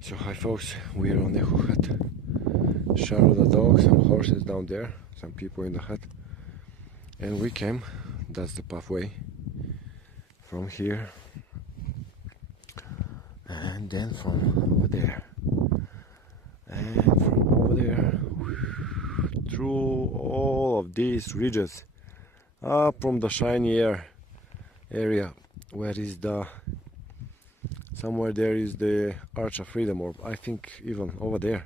So hi folks, we are on the hut. Shadow the dog, some horses down there, some people in the hut. And we came, that's the pathway, from here. And then from over there. And from over there, through all of these ridges, up from the shiny air area, where is the somewhere there is the Arch of Freedom, or I think even over there.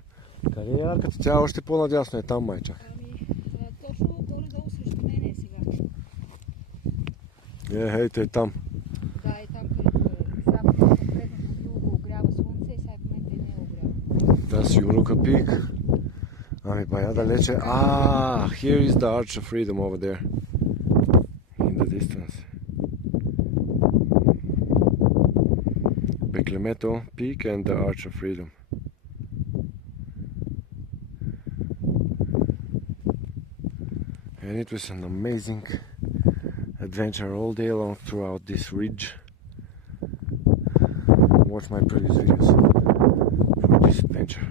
Къде е арката? Тя още по-надясно е там, майча. Точно горе-долу срещу мене е сега. Ето е там. Да, е там, където е. Сега предното било го огрява слънце и сега в момента не е огрява. That's you look a peak. Ами бая далече. Here is the Arch of Freedom over there. In the distance. Beklemeto Peak and the Arch of Freedom. And it was an amazing adventure all day long throughout this ridge. Watch my previous videos for this adventure.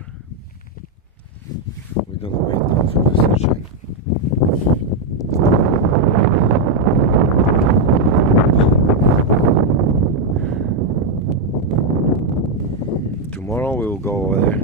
We're gonna wait now for the sunshine. Tomorrow we will go over there.